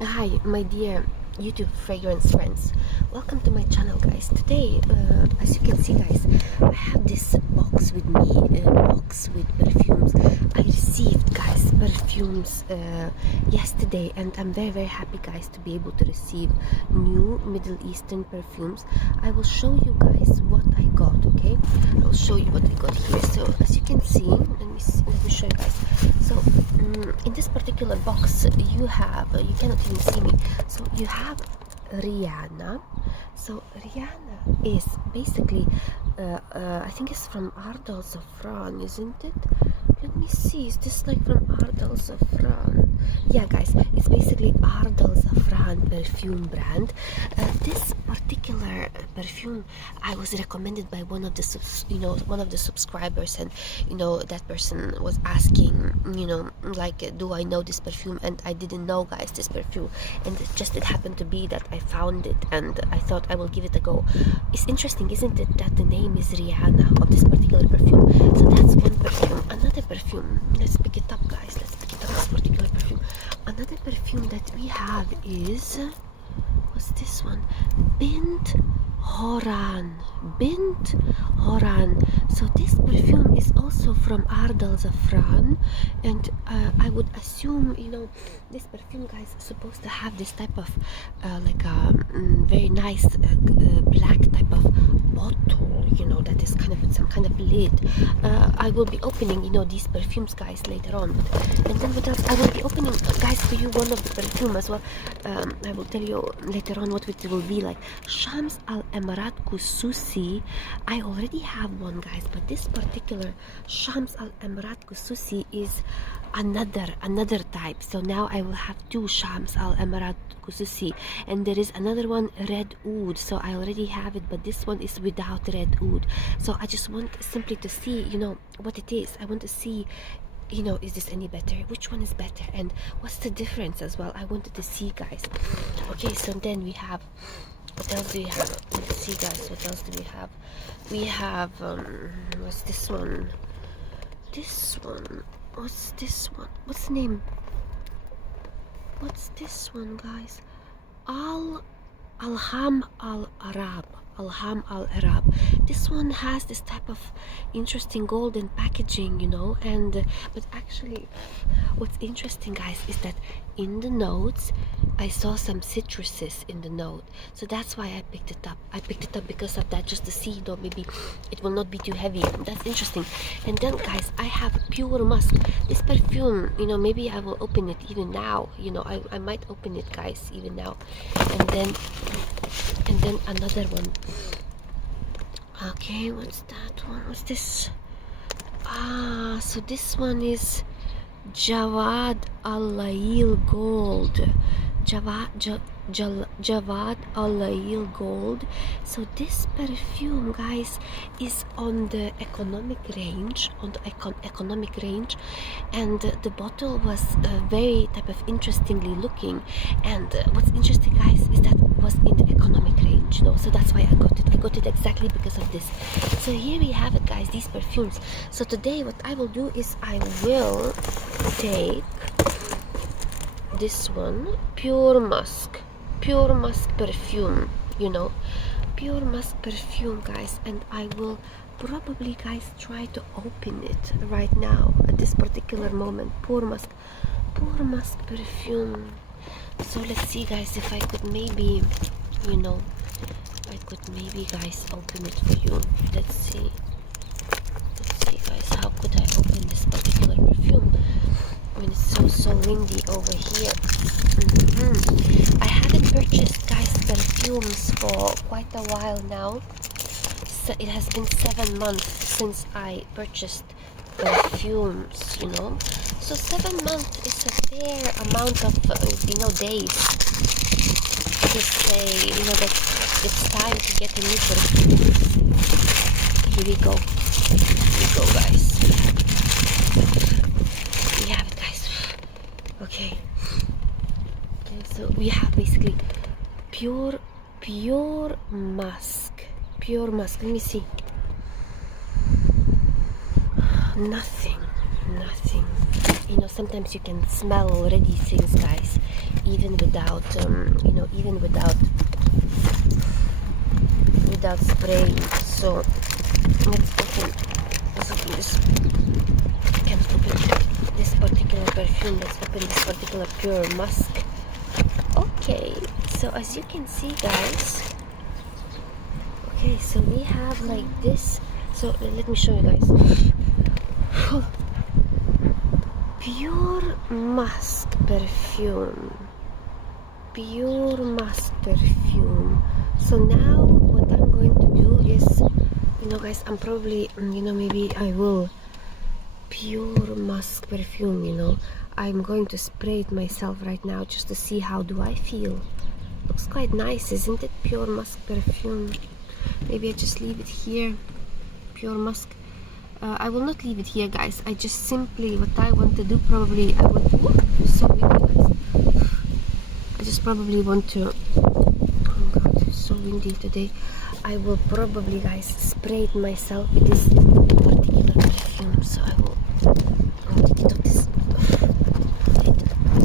Hi, my dear YouTube fragrance friends. Welcome to my channel, guys. Today, as you can see, guys, I have this box with me, a box with perfumes. I received, guys, perfumes yesterday, and I'm very happy, guys, to be able to receive new Middle Eastern perfumes. I will show you guys what I got. Okay, I will show you what I got here. So, as you can see, let me show you guys. So, in this particular box, you cannot even see me. So you have Rihanna. So Rihanna is basically, I think it's from Ardal Safran, isn't it? Let me see, is this like from Ardal Safran? Yeah, guys, it's basically Ardal Safran perfume brand. This particular perfume, I was recommended by one of the subscribers, and that person was asking, like, do I know this perfume? And I didn't know, guys, this perfume, and it happened to be that I found it, and I thought I will give it a go. It's interesting, isn't it, that the name is Rihanna of this particular perfume? So that's one perfume. Another perfume, let's pick it up, guys, let's pick it up, this particular perfume. Another perfume that we have is, what's this one? Bint Horan. So this perfume is also from Ardal Zafran, and I would assume, this perfume, guys, is supposed to have this type of like a very nice black type of bottle, that is kind of some kind of lid. I will be opening, these perfumes, guys, later on. And then what else? I will be opening, guys, for you one of the perfume as well. I will tell you later on what it will be like. Shams Al Emarat Kususi. I already have one, guys, but this particular Shams Al Emarat Kususi is another type. So now I will have two Shams Al Emarat Kususi, and there is another one, Red Oud. So I already have it, but this one is without Red Oud. So I just want simply to see, what it is. I want to see, is this any better? Which one is better? And what's the difference as well? I wanted to see, guys. Okay, so then we have, what else do we have? Let's see, guys, what else do we have? We have, what's this one? What's this one? What's the name? What's this one, guys? Alham Al-Arab. This one has this type of interesting golden packaging, and but actually what's interesting, guys, is that in the notes I saw some citruses in the note, so that's why I picked it up. Because of that, just to see, maybe it will not be too heavy. That's interesting. And then, guys, I have Pure Musk. This perfume, maybe I will open it even now. I might open it, guys, even now. And then another one. Okay, what's that one? What's this? So this one is Jawad Al-Layl Gold. Jawad Al-Layl Gold. So this perfume, guys, is on the economic range, and the bottle was very type of interestingly looking. And what's interesting, guys, is that it was in the economic range, so that's why I got it exactly because of this. So here we have it, guys, these perfumes. So today what I will do is I will take this one, Pure Musk perfume, Pure Musk perfume, guys, and I will probably, guys, try to open it right now at this particular moment. Pure Musk perfume. So let's see, guys, if I could maybe, guys, open it for you. Let's see, guys, how could I open this particular perfume when it's so windy over here? I haven't purchased, guys, perfumes for quite a while now. So it has been 7 months since I purchased perfumes, So 7 months is a fair amount of, days to say, that it's time to get a new perfume. Here we go, guys. We have it, guys. Okay, so we have basically Pure Musk. Let me see. Nothing. Sometimes you can smell already things, guys, even without even without spraying. So let's open this. Can open this particular perfume. Let's open this particular Pure Musk. Okay, so as you can see, guys, okay, so we have like this. So let me show you guys. Pure Musk perfume. Pure Musk perfume. So now what I'm going to do is, guys, I'm probably, maybe I will Pure Musk perfume, I'm going to spray it myself right now just to see how do I feel. Looks quite nice, isn't it? Pure Musk perfume. Maybe I just leave it here. Pure Musk. I will not leave it here, guys. I just simply, what I want to do, probably I want to, so windy, guys. I just probably want to, oh god, it's so windy today. I will probably, guys, spray it myself with this particular perfume. So I will take it off this.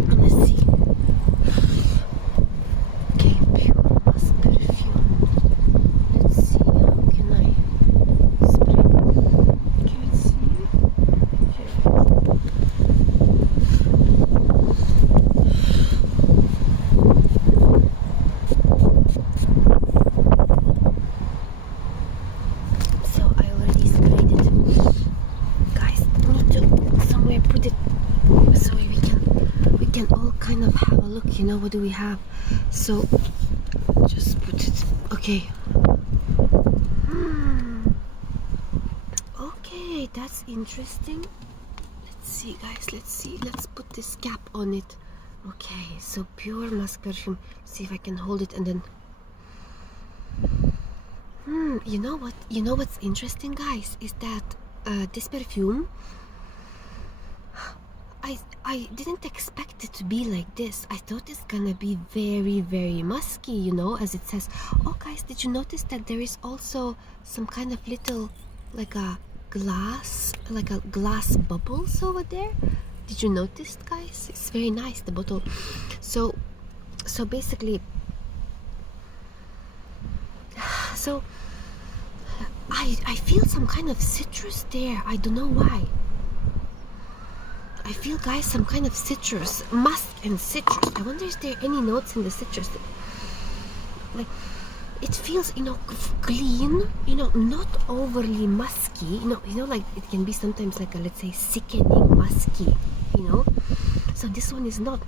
Let's see. Okay, Pure Musk perfume. Let's see, how can I spray? Can you see? So I already sprayed it. Guys, need to somewhere put it so we can all kind of have a look, what do we have? So just put it, okay. Okay, that's interesting. Let's see, guys, let's put this cap on it. Okay, so Pure Musk perfume. See if I can hold it and then you know what's interesting, guys, is that this perfume, I didn't expect it to be like this. I thought it's gonna be very, very musky, as it says. Oh, guys, did you notice that there is also some kind of little, like a glass bubbles over there? Did you notice, guys? It's very nice, the bottle. So basically, I feel some kind of citrus there. I don't know why. I feel, guys, some kind of citrus, musk and citrus. I wonder is there any notes in the citrus? Like, it feels, clean, not overly musky. Like it can be sometimes like a, let's say, sickening musky. So this one is not.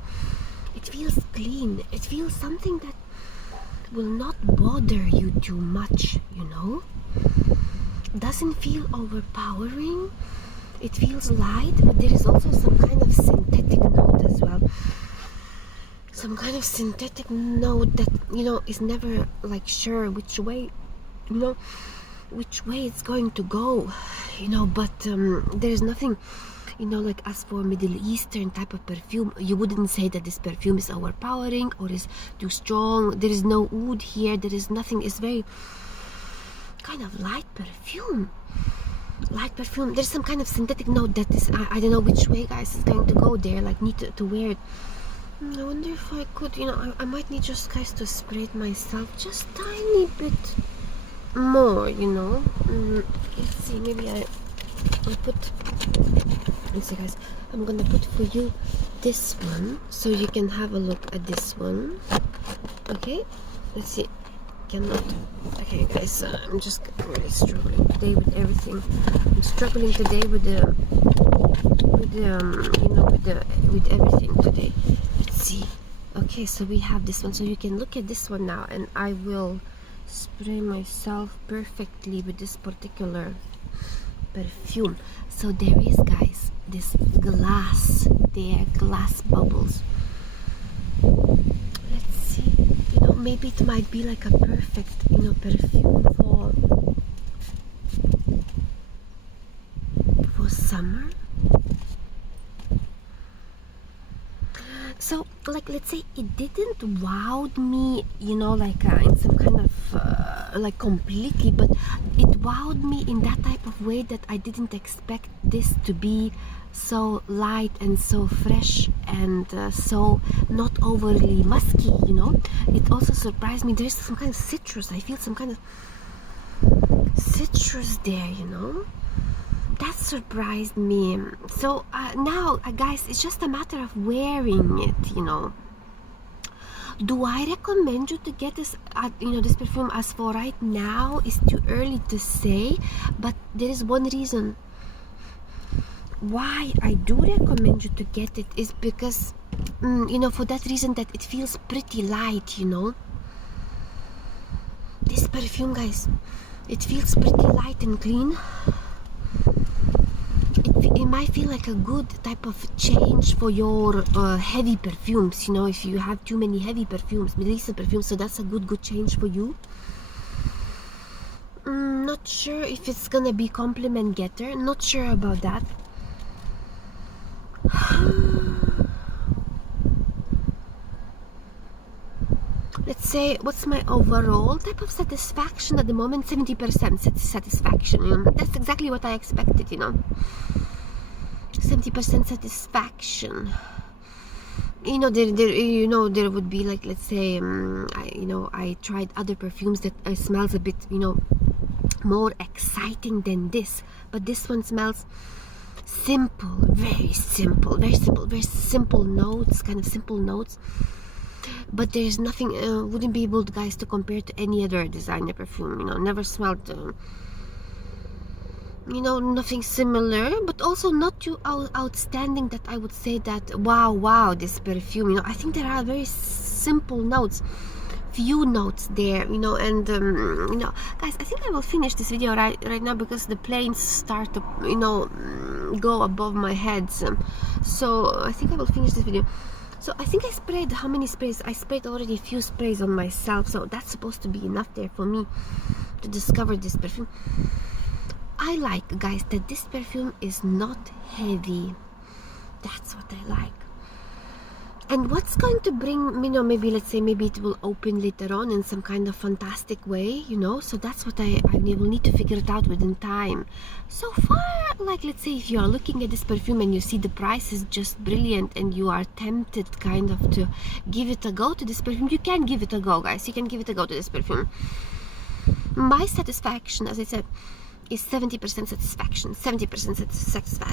It feels clean. It feels something that will not bother you too much. Doesn't feel overpowering. It feels light, but there is also some kind of synthetic note as well. Some kind of synthetic note that, is never like sure which way it's going to go, but there is nothing, like as for Middle Eastern type of perfume, you wouldn't say that this perfume is overpowering or is too strong. There is no oud here. There is nothing. It's very kind of light perfume. There's some kind of synthetic note that is, I don't know which way, guys, it's going to go there. Like, need to wear it. I wonder if I could, I might need just, guys, to spray it myself just tiny bit more, let's see, maybe I put, let's see, guys, I'm gonna put for you this one so you can have a look at this one. Okay, let's see. Cannot. Okay, guys, I'm just really struggling today with everything. I'm struggling today with everything today. Let's see. Okay, so we have this one, so you can look at this one now, and I will spray myself perfectly with this particular perfume. So there is, guys, this glass bubbles. Let's see, maybe it might be like a perfect, perfume for summer. So like, let's say it didn't wowed me, you know, like in some kind of like completely, but it wowed me in that type of way that I didn't expect this to be so light and so fresh and so not overly musky, you know. It also surprised me. There's some kind of citrus. I feel some kind of citrus there, you know. That surprised me. So now, guys, it's just a matter of wearing it, you know. Do I recommend you to get this, you know, this perfume? As for right now, it's too early to say, but there is one reason why I do recommend you to get it is because, you know, for that reason that it feels pretty light, you know. This perfume, guys, it feels pretty light and clean. It might feel like a good type of change for your heavy perfumes, you know, if you have too many heavy perfumes, Melissa perfumes, so that's a good change for you. Not sure if it's gonna be compliment getter, not sure about that. Let's say, what's my overall type of satisfaction at the moment? 70% satisfaction, you know? That's exactly what I expected, you know. 70% satisfaction. You know, there would be like, let's say, I tried other perfumes that smells a bit, you know, more exciting than this, but this one smells simple, very simple, very simple, very simple notes, kind of simple notes. But there's nothing, wouldn't be able, guys, to compare to any other designer perfume, you know. Never smelled, you know, nothing similar, but also not too outstanding that I would say that wow, this perfume, you know. I think there are very simple notes, few notes there, you know. And you know, guys, I think I will finish this video right now because the planes start to, you know, go above my head, so I think I will finish this video. So I think I sprayed, how many sprays? I sprayed already a few sprays on myself, so that's supposed to be enough there for me to discover this perfume. I like, guys, that this perfume is not heavy. That's what I like. And what's going to bring, you know, maybe, let's say, maybe it will open later on in some kind of fantastic way, you know. So that's what I will need to figure it out within time. So far, like, let's say if you are looking at this perfume and you see the price is just brilliant and you are tempted kind of to give it a go to this perfume, you can give it a go, guys. You can give it a go to this perfume. My satisfaction, as I said, is 70% satisfaction, 70%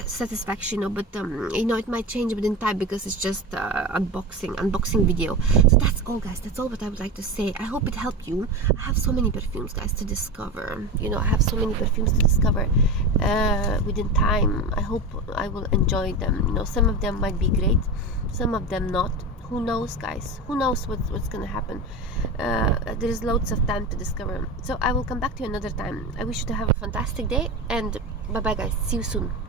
satisfaction, you know. But you know, it might change within time because it's just unboxing video. So that's all, guys. That's all what I would like to say. I hope it helped you. I have so many perfumes, guys, to discover, you know. I have so many perfumes to discover within time. I hope I will enjoy them, you know. Some of them might be great, some of them not. Who knows, guys? Who knows what's gonna happen? There is loads of time to discover. So I will come back to you another time. I wish you to have a fantastic day, and bye bye, guys. See you soon.